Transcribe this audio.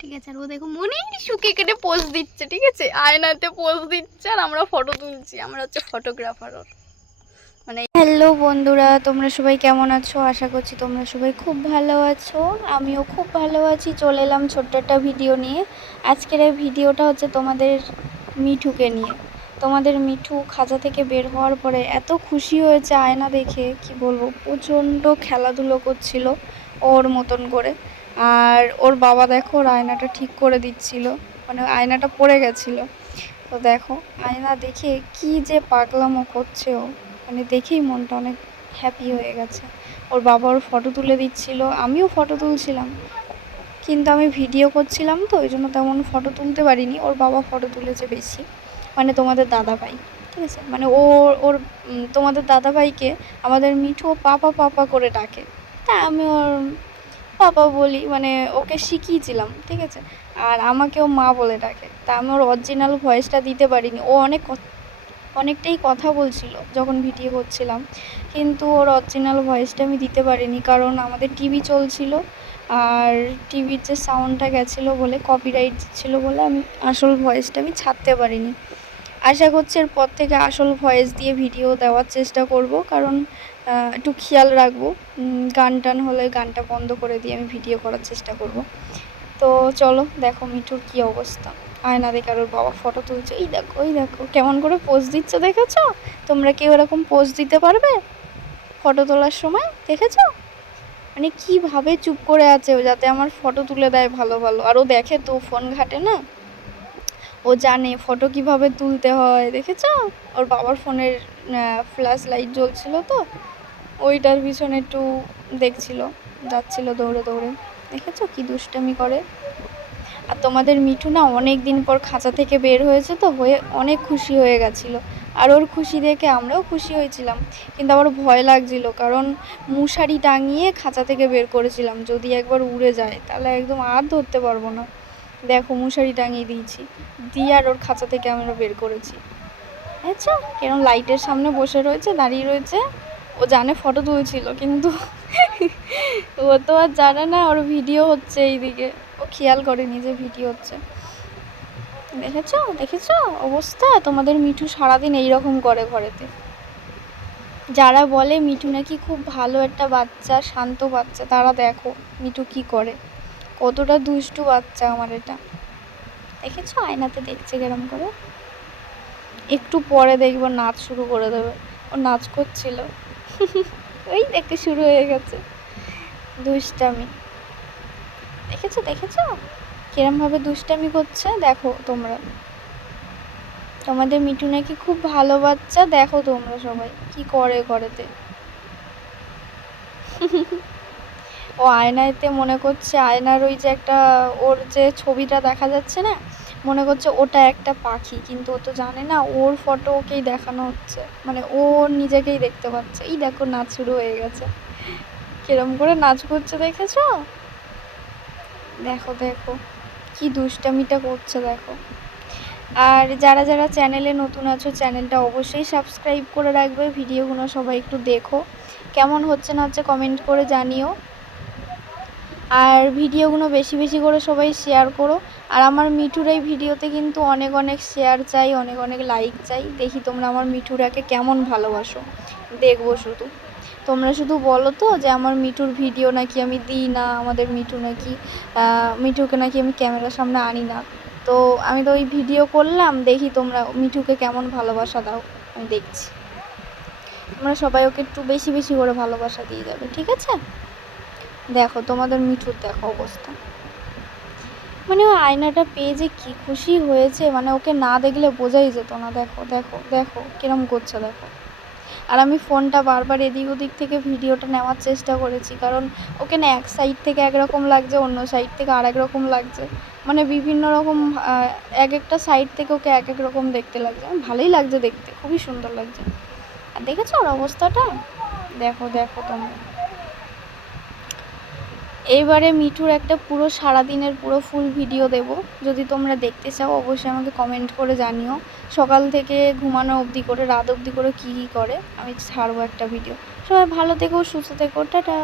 ঠিক আছে। আর ও দেখো মনেই শুকিয়ে কেটে পোজ দিচ্ছে, ঠিক আছে, আয়নাতে পোজ দিচ্ছে আর আমরা ফটো তুলছি। আমরা হচ্ছে ফটোগ্রাফার ওর। মানে হ্যালো বন্ধুরা, তোমরা সবাই কেমন আছো? আশা করছি তোমরা সবাই খুব ভালো আছো। আমিও খুব ভালো আছি। চলে এলাম ছোট্ট একটা ভিডিও নিয়ে। আজকের এই ভিডিওটা হচ্ছে তোমাদের মিঠুকে নিয়ে। তোমাদের মিঠু খাঁচা থেকে বের হওয়ার পরে এত খুশি হয়েছে আয়না দেখে, কি বলবো, প্রচণ্ড খেলাধুলো করছিল ওর মতন করে। আর ওর বাবা দেখো ওর আয়নাটা ঠিক করে দিচ্ছিল, মানে আয়নাটা পড়ে গেছিলো। তো দেখো আয়না দেখে কি যে পাগলামো করছে ও, মানে দেখেই মনটা অনেক হ্যাপি হয়ে গেছে। ওর বাবা ওর ফটো তুলে দিচ্ছিল, আমিও ফটো তুলছিলাম, কিন্তু আমি ভিডিও করছিলাম তো ওই জন্য তেমন ফটো তুলতে পারিনি। ওর বাবা ফটো তুলেছে বেশি, মানে তোমাদের দাদাভাই, ঠিক আছে, মানে ওর তোমাদের দাদাভাইকে আমাদের মিঠু পাপা পাপা করে ডাকে। তা আমি ওর পাপা বলি, মানে ওকে শিখিয়েছিলাম, ঠিক আছে। আর আমাকেও মা বলে ডাকে। তা আমি ওর অরিজিনাল ভয়েসটা দিতে পারিনি। ও অনেকটাই কথা বলছিল যখন ভিডিও করছিলাম, কিন্তু ওর অরিজিনাল ভয়েসটা আমি দিতে পারিনি, কারণ আমাদের টিভি চলছিল আর টিভির যে সাউন্ডটা গেছিলো বলে, কপিরাইট ছিল বলে আমি আসল ভয়েসটা আমি ছাড়তে পারিনি। আশা করছি এরপর থেকে আসল ভয়েস দিয়ে ভিডিও দেওয়ার চেষ্টা করব, কারণ একটু খেয়াল রাখবো। গান টান হলে গানটা বন্ধ করে দিয়ে আমি ভিডিও করার চেষ্টা করব। তো চলো দেখো মিঠুর কী অবস্থা। আয়না দেখে আর ওর বাবা ফটো তুলছে। এই দেখো ওই দেখো কেমন করে পোজ দিচ্ছে, দেখেছো? তোমরা কেউ এরকম পোজ দিতে পারবে ফটো তোলার সময়? দেখেছো মানে কীভাবে চুপ করে আছে ও, যাতে আমার ফটো তুলে দেয় ভালো ভালো। আর ও দেখে তো, ফোন ঘাটে না, ও জানে ফটো কিভাবে তুলতে হয়। দেখেছো ওর বাবার ফোনের ফ্ল্যাশ লাইট জ্বলছিল তো, ওইটার পিছনে একটু দেখছিল, যাচ্ছিল দৌড়ে দৌড়ে। দেখেছো কি দুষ্টামি করে। আর তোমাদের মিঠু না অনেক দিন পর খাঁচা থেকে বের হয়েছে তো, হয়ে অনেক খুশি হয়ে গেছিলো। আর ওর খুশি দেখে আমরাও খুশি হয়েছিলাম, কিন্তু আবার ভয় লাগছিল, কারণ মশারি টাঙিয়ে খাঁচা থেকে বের করেছিলাম, যদি একবার উড়ে যায় তাহলে একদম আর ধরতে পারবো না। দেখো মশারি টাঙিয়ে দিয়েছি, দিয়ে আর ওর খাঁচা থেকে আমরা বের করেছি। আচ্ছা কেরম লাইটের সামনে বসে রয়েছে, দাঁড়িয়ে রয়েছে। ও জানে ফটো তুলছিল, কিন্তু ও তো আর জানে না ওর ভিডিও হচ্ছে এইদিকে। ও খেয়াল করেনি যে ভিডিও হচ্ছে। দেখেছো দেখেছো অবস্থা। তোমাদের মিঠু সারাদিন এইরকম করে ঘরেতে। যারা বলে মিঠু নাকি খুব ভালো একটা বাচ্চা, শান্ত বাচ্চা, তারা দেখো মিঠু কি করে, কতটা দুষ্টু বাচ্চা আমার এটা। দেখেছো আয়নাতে দেখছে কেরম করে। একটু পরে দেখবো নাচ শুরু করে দেবে। ও নাচ করছিল, ওই দেখতে শুরু হয়ে গেছে দুষ্টামি। দেখেছো দেখেছো কিরমভাবে দুষ্টামি করছে, দেখো তোমরা। তোমাদের মিঠু নাকি খুব ভালো বাচ্চা, দেখো তোমরা সবাই কি করে ঘরেতে। ও আয়নাতে মনে করছে, আয়নার ওই যে একটা ওর যে ছবিটা দেখা যাচ্ছে না, মনে করছে ওটা একটা পাখি, কিন্তু ও তো জানে না ওর ফটো ওকেই দেখানো হচ্ছে, মানে ও নিজেকেই দেখতে পাচ্ছে। এই দেখো নাচ শুরু হয়ে গেছে, কিরম করে নাচ করছে দেখেছো? দেখো দেখো কি দুষ্টামিটা করছে দেখো। আর যারা যারা চ্যানেলে নতুন আছো, চ্যানেলটা অবশ্যই সাবস্ক্রাইব করে রাখবে। ভিডিওগুলো সবাই একটু দেখো, কেমন হচ্ছে না হচ্ছে কমেন্ট করে জানিও। আর ভিডিওগুলো বেশি বেশি করে সবাই শেয়ার করো। আর আমার মিঠুর এই ভিডিওতে কিন্তু অনেক অনেক শেয়ার চাই, অনেক অনেক লাইক চাই। দেখি তোমরা আমার মিঠুরাকে কেমন ভালোবাসো, দেখবো শুধু। তোমরা শুধু বলো তো যে আমার মিঠুর ভিডিও নাকি আমি দিই না, আমাদের মিঠু নাকি মিঠুকে নাকি আমি ক্যামেরার সামনে আনি না। তো আমি তো ওই ভিডিও করলাম, দেখি তোমরা মিঠুকে কেমন ভালোবাসা দাও, আমি দেখছি। তোমরা সবাই ওকে একটু বেশি বেশি করে ভালোবাসা দিয়ে যাবে, ঠিক আছে? দেখো তোমাদের মিঠুর দেখো অবস্থা, মানে ও আয়নাটা পেয়ে যে কি খুশি হয়েছে, মানে ওকে না দেখলে বোঝাই যেত না। দেখো দেখো দেখো কিরম করছে দেখো। আর আমি ফোনটা বারবার এদিক ওদিক থেকে ভিডিওটা নেওয়ার চেষ্টা করেছি, কারণ ওকে না এক সাইড থেকে একরকম লাগছে, অন্য সাইড থেকে আর এক রকম লাগছে, মানে বিভিন্ন রকম এক একটা সাইড থেকে ওকে এক এক রকম দেখতে লাগছে। ভালোই লাগছে দেখতে, খুবই সুন্দর লাগছে। আর দেখেছো ওর অবস্থাটা, দেখো দেখো তোমরা। এইবারে মিঠুর একটা পুরো সারাদিনের পুরো ফুল ভিডিও দেব, যদি তোমরা দেখতে চাও অবশ্যই আমাকে কমেন্ট করে জানিও। সকাল থেকে ঘুমানো অবধি করে, রাত অবধি করে কী কী করে আমি ছাড়বো একটা ভিডিও। সবাই ভালো থেকো, সুস্থ থেকো, টাটা।